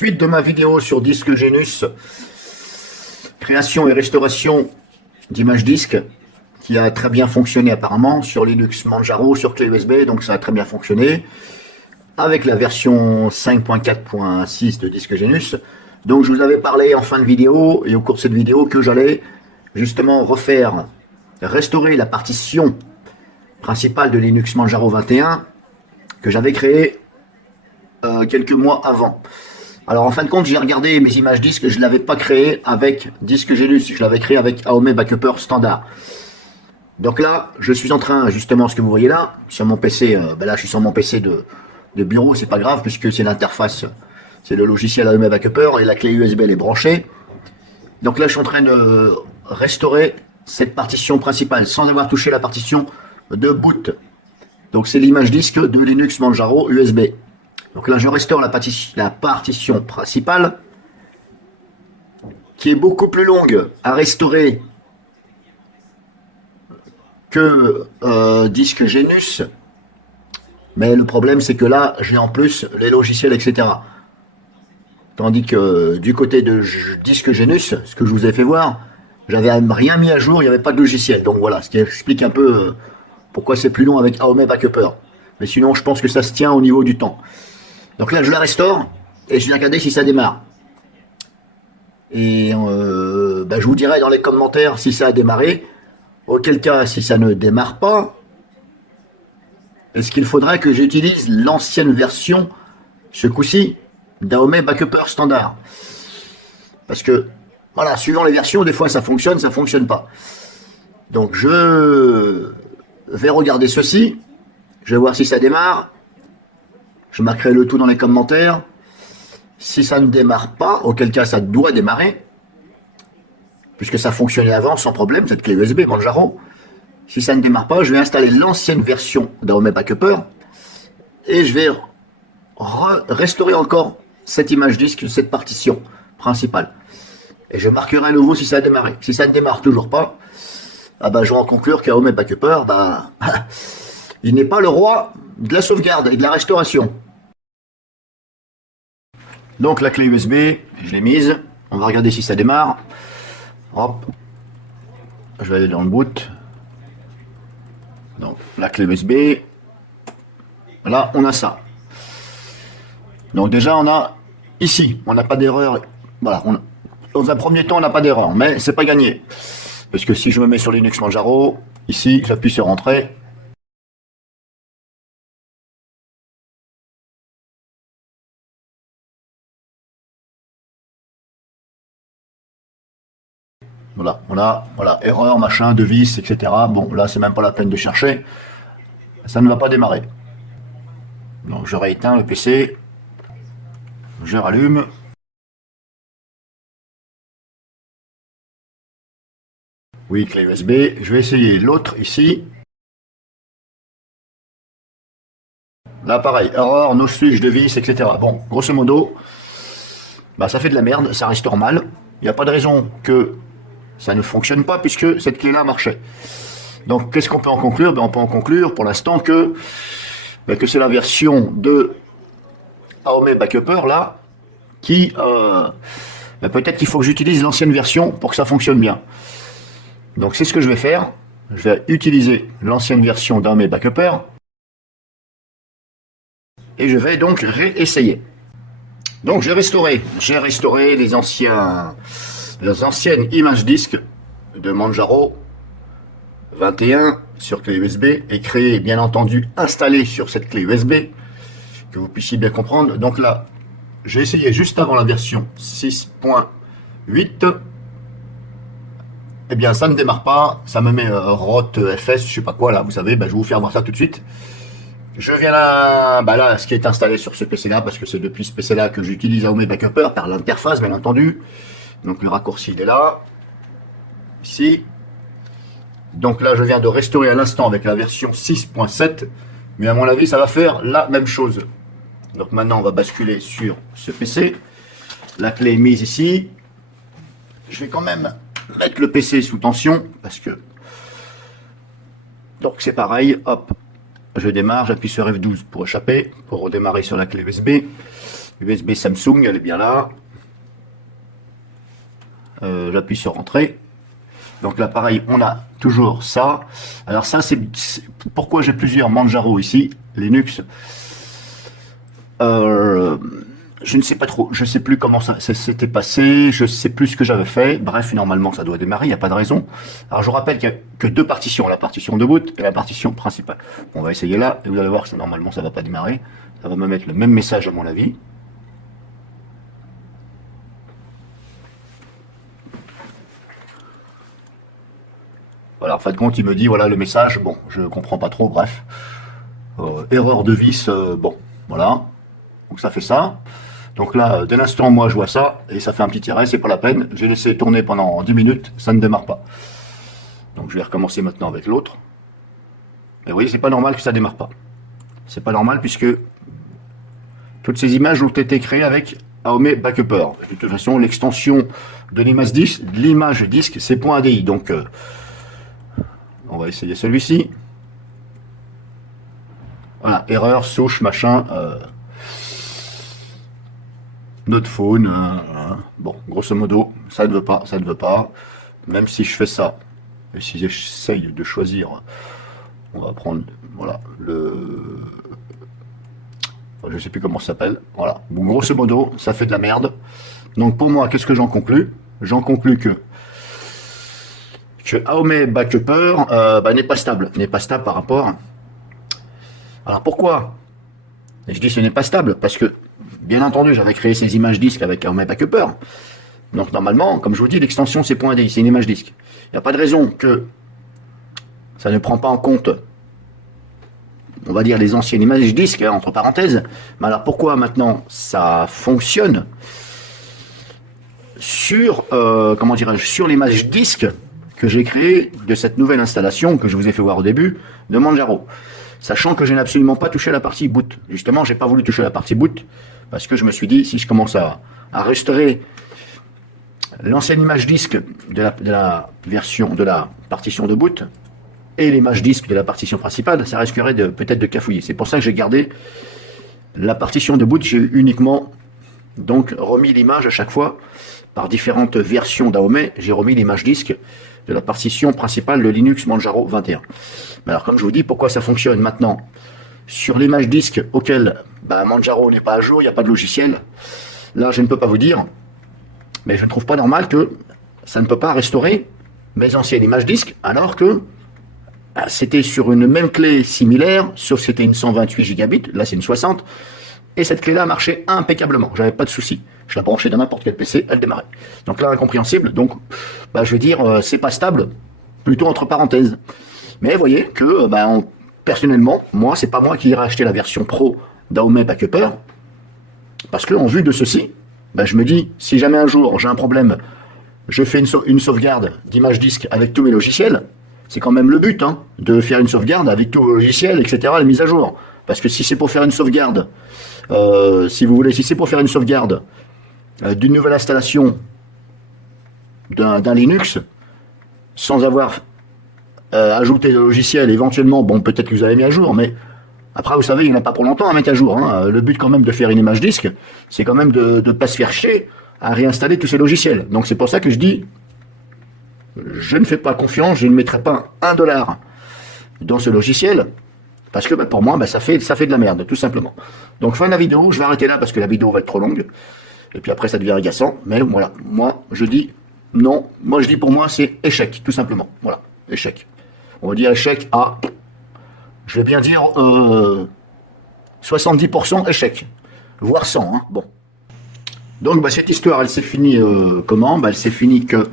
Suite de ma vidéo sur disque Genus, création et restauration d'images disques, qui a très bien fonctionné apparemment sur Linux Manjaro, sur clé USB, donc ça a très bien fonctionné, avec la version 5.4.6 de disque Genus. Donc je vous avais parlé en fin de vidéo, et au cours de cette vidéo, que j'allais justement restaurer la partition principale de Linux Manjaro 21, que j'avais créée quelques mois avant. Alors en fin de compte, j'ai regardé mes images disques, je ne l'avais pas créé avec disque Genus, je l'avais créé avec Aome Backuper standard. Donc là, je suis en train, justement, ce que vous voyez là, sur mon PC, là je suis sur mon PC de bureau, c'est pas grave, puisque c'est l'interface, c'est le logiciel Aome Backuper, et la clé USB elle est branchée. Donc là, je suis en train de restaurer cette partition principale, sans avoir touché la partition de boot. Donc c'est l'image disque de Linux Manjaro USB. Donc là, je restaure la partition principale, qui est beaucoup plus longue à restaurer que disque Genus. Mais le problème, c'est que là, j'ai en plus les logiciels, etc. Tandis que du côté de disque Genus, ce que je vous ai fait voir, j'avais rien mis à jour, il n'y avait pas de logiciel. Donc voilà, ce qui explique un peu pourquoi c'est plus long avec Aome Backuper. Mais sinon, je pense que ça se tient au niveau du temps. Donc là, je la restaure et je vais regarder si ça démarre. Et je vous dirai dans les commentaires si ça a démarré. Auquel cas, si ça ne démarre pas, est-ce qu'il faudrait que j'utilise l'ancienne version, ce coup-ci, d'Aome Backuper standard? Parce que, voilà, suivant les versions, des fois ça fonctionne pas. Donc je vais regarder ceci, je vais voir si ça démarre. Je marquerai le tout dans les commentaires. Si ça ne démarre pas, auquel cas ça doit démarrer, puisque ça fonctionnait avant sans problème, cette clé USB Manjaro. Si ça ne démarre pas, je vais installer l'ancienne version d'Aome Backuper et je vais restaurer encore cette image disque, cette partition principale. Et je marquerai à nouveau si ça a démarré. Si ça ne démarre toujours pas, je vais en conclure qu'Aome Backuper, il n'est pas le roi de la sauvegarde et de la restauration. Donc la clé USB, je l'ai mise. On va regarder si ça démarre. Hop. Je vais aller dans le boot. Donc la clé USB. Là, on a ça. Donc déjà, on a ici, on n'a pas d'erreur. Voilà, dans un premier temps, on n'a pas d'erreur, mais c'est pas gagné. Parce que si je me mets sur Linux Manjaro, ici, j'appuie sur Entrée. Voilà, erreur, machin, devis, etc. Bon, là, c'est même pas la peine de chercher. Ça ne va pas démarrer. Donc, je rééteins le PC. Je rallume. Oui, clé USB. Je vais essayer l'autre ici. Là, pareil, erreur, no switch, devis, etc. Bon, grosso modo, ça fait de la merde, ça restaure mal. Il n'y a pas de raison que ça ne fonctionne pas puisque cette clé-là marchait. Donc, qu'est-ce qu'on peut en conclure? On peut en conclure pour l'instant que c'est la version de Aome Backuper là qui peut-être qu'il faut que j'utilise l'ancienne version pour que ça fonctionne bien. Donc, c'est ce que je vais faire. Je vais utiliser l'ancienne version d'Aome Backuper et je vais donc réessayer. Donc, j'ai restauré les anciennes images disques de Manjaro 21 sur clé USB et créé, bien entendu, installé sur cette clé USB, que vous puissiez bien comprendre. Donc là, j'ai essayé juste avant la version 6.8. Eh bien, ça ne démarre pas. Ça me met ROT FS, je sais pas quoi là, vous savez, je vais vous faire voir ça tout de suite. Je viens là, ce qui est installé sur ce PC là, parce que c'est depuis ce PC là que j'utilise Aome Backuper par l'interface, bien entendu. Donc le raccourci il est là, ici. Donc là je viens de restaurer à l'instant avec la version 6.7, mais à mon avis ça va faire la même chose. Donc maintenant on va basculer sur ce PC. La clé est mise ici. Je vais quand même mettre le PC sous tension, parce que... Donc c'est pareil, hop. Je démarre, j'appuie sur F12 pour échapper, pour redémarrer sur la clé USB. USB Samsung, elle est bien là. J'appuie sur Entrée. Donc là, pareil, on a toujours ça. Alors ça, c'est pourquoi j'ai plusieurs Manjaro ici, Linux. Je ne sais pas trop, je ne sais plus comment ça s'était passé, je ne sais plus ce que j'avais fait. Bref, normalement, ça doit démarrer, il n'y a pas de raison. Alors, je vous rappelle qu'il n'y a que deux partitions, la partition de boot et la partition principale. On va essayer là, et vous allez voir que normalement, ça ne va pas démarrer. Ça va me mettre le même message, à mon avis. Voilà, en fin de compte, il me dit, voilà, le message, bon, je ne comprends pas trop, bref. Erreur de vis, bon, voilà. Donc, ça fait ça. Donc là, dès l'instant, moi, je vois ça, et ça fait un petit arrêt, c'est pas la peine. J'ai laissé tourner pendant 10 minutes, ça ne démarre pas. Donc je vais recommencer maintenant avec l'autre. Et vous voyez, c'est pas normal que ça démarre pas. C'est pas normal puisque toutes ces images ont été créées avec Aome Backupper. De toute façon, l'extension de l'image disque, c'est .ADI. Donc, on va essayer celui-ci. Voilà, erreur, souche, machin... notre phone, bon, grosso modo, ça ne veut pas, ça ne veut pas. Même si je fais ça, et si j'essaye de choisir, on va prendre, voilà, je sais plus comment ça s'appelle, voilà. Bon, grosso modo, ça fait de la merde. Donc pour moi, qu'est-ce que j'en conclus? J'en conclus que Aome Backupper n'est pas stable, par rapport. Alors pourquoi? Et je dis ce n'est pas stable parce que bien entendu, j'avais créé ces images disques avec Aome Backupper. Donc normalement, comme je vous dis, l'extension c'est .ADI, c'est une image disque. Il n'y a pas de raison que ça ne prend pas en compte, on va dire, les anciennes images disques, hein, entre parenthèses. Mais alors pourquoi maintenant ça fonctionne sur, comment dirais-je, sur l'image disque que j'ai créée de cette nouvelle installation que je vous ai fait voir au début de Manjaro. Sachant que je n'ai absolument pas touché à la partie boot. Justement, j'ai pas voulu toucher à la partie boot parce que je me suis dit, si je commence à restaurer l'ancienne image disque de la version de la partition de boot et l'image disque de la partition principale, ça risquerait peut-être de cafouiller. C'est pour ça que j'ai gardé la partition de boot. J'ai uniquement donc remis l'image à chaque fois par différentes versions d'Aome. J'ai remis l'image disque de la partition principale de Linux Manjaro 21. Mais alors, comme je vous dis, pourquoi ça fonctionne maintenant sur l'image disque auquel Manjaro n'est pas à jour, il n'y a pas de logiciel. Là, je ne peux pas vous dire, mais je ne trouve pas normal que ça ne peut pas restaurer mes anciennes images disques, alors que c'était sur une même clé similaire, sauf que c'était une 128 gigabits, là c'est une 60, et cette clé-là marchait impeccablement, j'avais pas de souci. Je la branchais dans n'importe quel PC, elle démarrait. Donc là, incompréhensible, donc je veux dire, c'est pas stable, plutôt entre parenthèses. Mais vous voyez que, personnellement, moi, c'est pas moi qui irai acheter la version pro d'Aome Backupper, parce que en vue de ceci, je me dis, si jamais un jour j'ai un problème, je fais une sauvegarde d'image disque avec tous mes logiciels, c'est quand même le but, hein, de faire une sauvegarde avec tous vos logiciels, etc., les mises à jour. Parce que si c'est pour faire une sauvegarde, si vous voulez, si c'est pour faire une sauvegarde d'une nouvelle installation d'un Linux, sans avoir ajouté de logiciel, éventuellement, bon, peut-être que vous avez mis à jour, mais après, vous savez, il n'y en a pas pour longtemps à mettre à jour. Hein. Le but, quand même, de faire une image disque, c'est quand même de ne pas se faire chier à réinstaller tous ces logiciels. Donc, c'est pour ça que je dis, je ne fais pas confiance, je ne mettrai pas $1 dans ce logiciel, parce que pour moi, ça fait de la merde, tout simplement. Donc, fin de la vidéo, je vais arrêter là, parce que la vidéo va être trop longue, et puis après, ça devient agaçant, mais voilà, moi, je dis non, moi, je dis pour moi, c'est échec, tout simplement. Voilà, échec. On va dire échec à, je vais bien dire, 70% échec, voire 100, hein, bon. Donc, cette histoire, elle s'est finie comment? Elle s'est finie que,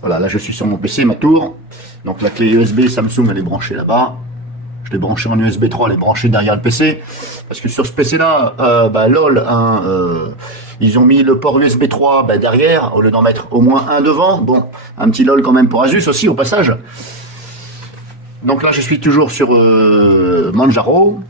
voilà, là, je suis sur mon PC, ma tour, donc la clé USB Samsung, elle est branchée là-bas. Je l'ai branchée en USB 3, elle est branchée derrière le PC, parce que sur ce PC-là, LOL, ils ont mis le port USB 3 derrière, au lieu d'en mettre au moins un devant. Bon, un petit LOL quand même pour Asus aussi, au passage. Donc là, je suis toujours sur Manjaro.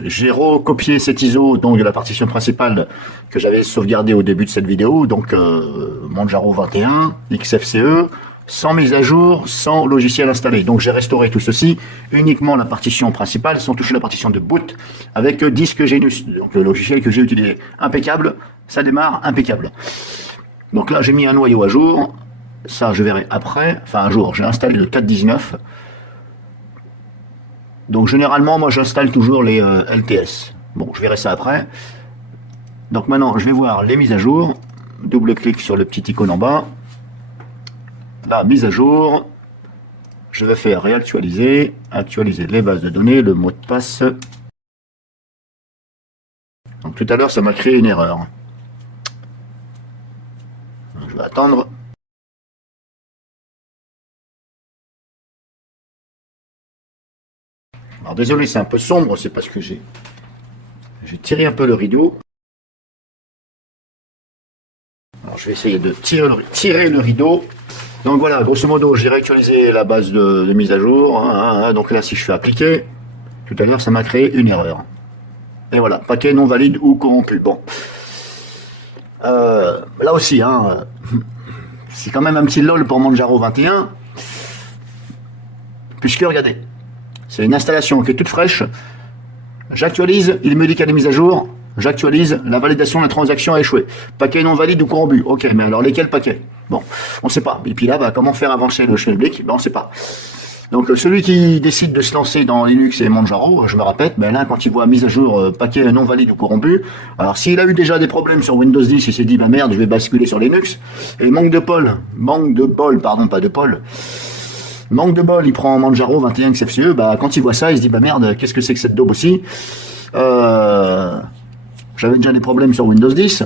J'ai recopié cet ISO donc de la partition principale que j'avais sauvegardé au début de cette vidéo, donc Manjaro 21, XFCE, sans mise à jour, sans logiciel installé. Donc j'ai restauré tout ceci, uniquement la partition principale, sans toucher la partition de boot, avec disque Genus, donc le logiciel que j'ai utilisé. Impeccable, ça démarre, impeccable. Donc là j'ai mis un noyau à jour, ça je verrai après, enfin un jour, j'ai installé le 4.19. Donc généralement moi j'installe toujours les LTS. Bon, je verrai ça après. Donc maintenant je vais voir les mises à jour, double-clic sur le petit icône en bas. La mise à jour, je vais faire réactualiser, actualiser les bases de données, le mot de passe. Donc tout à l'heure, ça m'a créé une erreur. Je vais attendre. Alors désolé, c'est un peu sombre, c'est parce que j'ai tiré un peu le rideau. Alors je vais essayer de tirer le rideau. Donc voilà, grosso modo, j'ai réactualisé la base de mise à jour. Donc là, si je fais appliquer, tout à l'heure, ça m'a créé une erreur. Et voilà, paquet non valide ou corrompu. Bon. Là aussi, c'est quand même un petit lol pour Manjaro 21. Puisque, regardez, c'est une installation qui est toute fraîche. J'actualise, il me dit qu'il y a des mises à jour. J'actualise, la validation de la transaction a échoué. Paquet non valide ou corrompu. Ok, mais alors lesquels paquets? Bon, on ne sait pas. Et puis là, comment faire avancer le schmilblick? On ne sait pas. Donc celui qui décide de se lancer dans Linux et Manjaro, je me répète, là quand il voit mise à jour paquet non valide ou corrompu, alors s'il a eu déjà des problèmes sur Windows 10, il s'est dit merde, je vais basculer sur Linux, et manque de bol, il prend Manjaro 21 XFCE, quand il voit ça, il se dit merde, qu'est-ce que c'est que cette daube aussi? J'avais déjà des problèmes sur Windows 10,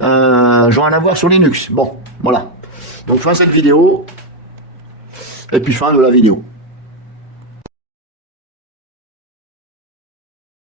je vais en avoir sur Linux. Bon, voilà. Donc fin de cette vidéo, et puis fin de la vidéo.